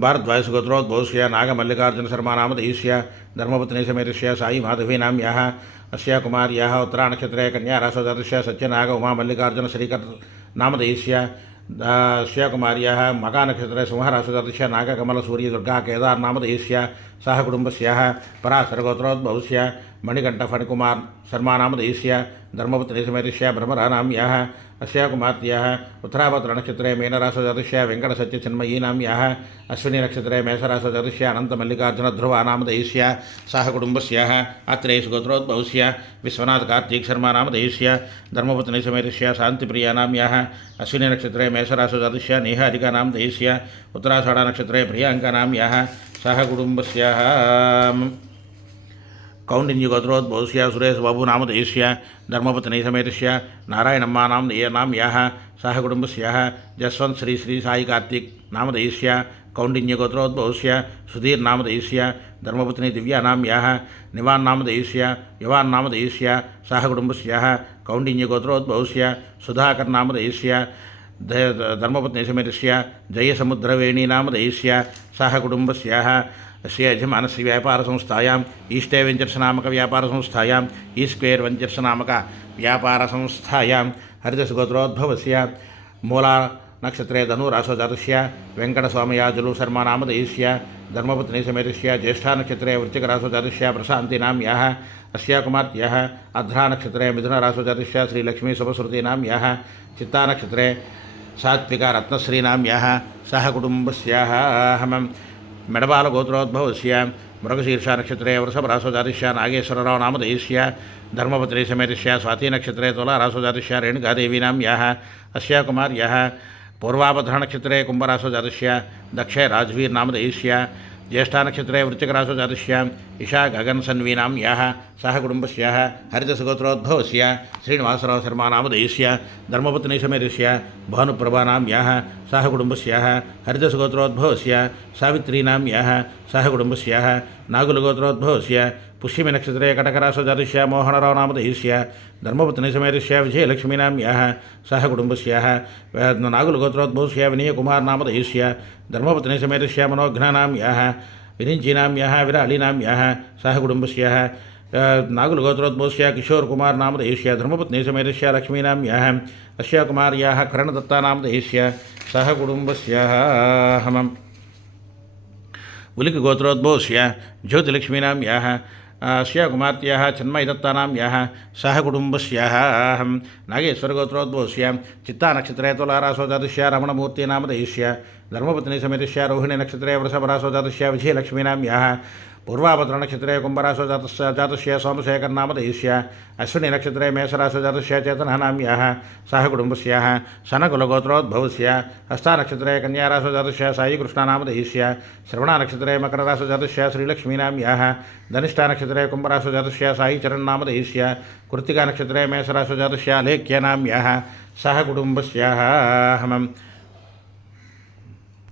भारद्वाजगोत्रोद्भवस्य नागमल्लिकार्जुनशर्मानामधेयस्य धर्मपत्नीसमेतस्य साई माधवीनाम्याः अस्या कुमार्याः उत्तरानक्षत्रे कन्यारासोजातस्य सत्यनाग उमामल्लिकार्जुनश्रीकरनामधेयस्य अस्या कुमार्याः मकानक्षत्रे सिंहरासोजातस्य नागकमलसूर्यदुर्गा केदारनामधेयस्य सह कुटुम्बस्याः पराशरगोत्रोद्भवस्य मणिकण्ठफणिकुमार शर्मानामधेयस्य धर्मपत्नीसमेतस्य भ्रमरानाम्याः अस्या कुमार्त्याः उत्तराभद्रनक्षत्रे मीनरासोजातस्य वेङ्कटसत्यचिन्मयीनाम्याः अश्विनीनक्षत्रे मेषरासोजातस्य अनन्तमल्लिकार्जुनध्रुवानामधेयस्य सह कुटुम्बस्याः अत्रेयस्य गोत्रोद्भवस्य विश्वनाथकार्तिकशर्मानामधेयस्य धर्मपत्नीसमेतस्य शान्तिप्रियानाम्याः अश्विनीनक्षत्रे मेषरासोजातस्य नेहारिकानामधेयस्य उत्तराषाढनक्षत्रे प्रियाङ्कानाम्याः सह कुटुम्बस्याः कौण्डिन्यगोत्रोद्भवस्य सुरेशबाबुनामधेयस्य धर्मपत्नीसमेतस्य नारायणम्मानाम्याः सह कुटुम्बस्याः जसवन्त श्री श्री साई कार्तिक नामधेयस्य कौण्डिन्यगोत्रोद्भवस्य सुधीर्नामधेयस्य धर्मपत्नी दिव्यानाम्याः निवान्नामधेयस्य युवान्नामधेयस्य सह कुटुम्बस्याः कौण्डिन्यगोत्रोद्भवस्य सुधाकरनामधेयस्य धर्मपत्नीसमेतस्य जयसमुद्रवेणीनामधेयस्य सह कुटुम्बस्याः अस्य यजमानस्य व्यापारसंस्थायाम् ईस्टे वेञ्चर्स् नामक व्यापारसंस्थायाम् ई स्क्वेर् वेञ्चर्स् नामक व्यापारसंस्थायां हरिदशगोत्रोद्भवस्य मूलानक्षत्रे धनुरासोजातस्य वेङ्कटस्वामयाजुलुशर्मानामधेयस्य धर्मपत्नीसमेतस्य ज्येष्ठानक्षत्रे वृश्चिकरासोजातस्य प्रशान्तिनाम्याः अस्या कुमार्त्याः अध्रानक्षत्रे मिथुनरासोजातस्य श्रीलक्ष्मीशुभश्रुतीनाम्याः चित्तानक्षत्रे सात्विकारत्नश्रीनाम्याः सह कुटुम्बस्याः मेडबालगोत्रोद्भवस्य मृगशीर्षनक्षत्रे वृषभरासोजातस्य नागेश्वररावनामधेयस्य धर्मपत्नीसमेतस्य स्वातिनक्षत्रे तुलारासोजातस्य रेणुकादेवीनाम्याः अस्या कुमार्याः पूर्वाभद्रनक्षत्रे कुम्भरासोजातस्य दक्षराजवीर्नामधेयस्य ज्येष्ठानक्षत्रे वृश्चिकरासोजातस्य ईशा गगनसन्वीनाम्याः सह कुटुम्बस्याः हरिदशगोत्रोद्भवस्य श्रीनिवासरावशर्मानामधेयस्य धर्मपत्नीसमेतस्य भानुप्रभानाम्याः सह कुटुम्बस्याः हरिदशगोत्रोद्भवस्य सावित्रीनाम्याः सह कुटुम्बस्याः नागुलगोत्रोद्भवस्य पुष्यमिनक्षत्रे कटकरासोजातस्य मोहनरावनामधेयस्य धर्मपत्नीसमेतस्य विजयलक्ष्मीनाम्याः सह कुटुम्बस्याः नागुलगोत्रोद्भवस्य विनयकुमारनामधेयस्य धर्मपत्नीसमेतस्य मनोघ्नानाम्याः विरिञ्चीनाम्याः विरालीनाम्याः सह कुटुम्बस्याः नागुलगोत्रोद्भवस्य किशोरकुमारनामधेयस्य धर्मपत्नीसमेतस्य लक्ष्मीनाम्याः अस्या कुमार्याः करणदत्तानामधेयस्य सह कुटुम्बस्याः उलिकगोत्रोद्भवस्य ज्योतिलक्ष्मीनाम्याः अस्या कुमार्त्याः चिन्मयदत्तानाम्याः सह कुटुम्बस्याः नागेश्वरगोत्रोद्भवस्य चित्तानक्षत्रे तुलारासोजातस्य रमणमूर्तिनामधेयस्य धर्मपत्नीसमेतस्य रोहिणीनक्षत्रे वृषभरासोजातस्य विजयलक्ष्मीनाम्याः पूर्वाभद्रनक्षत्रे कुम्भरासोजातस्य सोमशेखरनामधेयस्य अश्विनीनक्षत्रे मेषरासोजातस्य चेतननाम्याः सह कुटुम्बस्याः सनकुलगोत्रोद्भवस्य हस्तानक्षत्रे कन्यारासोजातस्य साईकृष्णनामधेयस्य श्रवणानक्षत्रे मकररासोजातस्य श्रीलक्ष्मीनाम्याः धनिष्ठानक्षत्रे कुम्भरासोजातस्य साईचरणनामधेयस्य कृत्तिकानक्षत्रे मेषरासोजातस्य अलेख्यनाम्याः सह कुटुम्बस्याः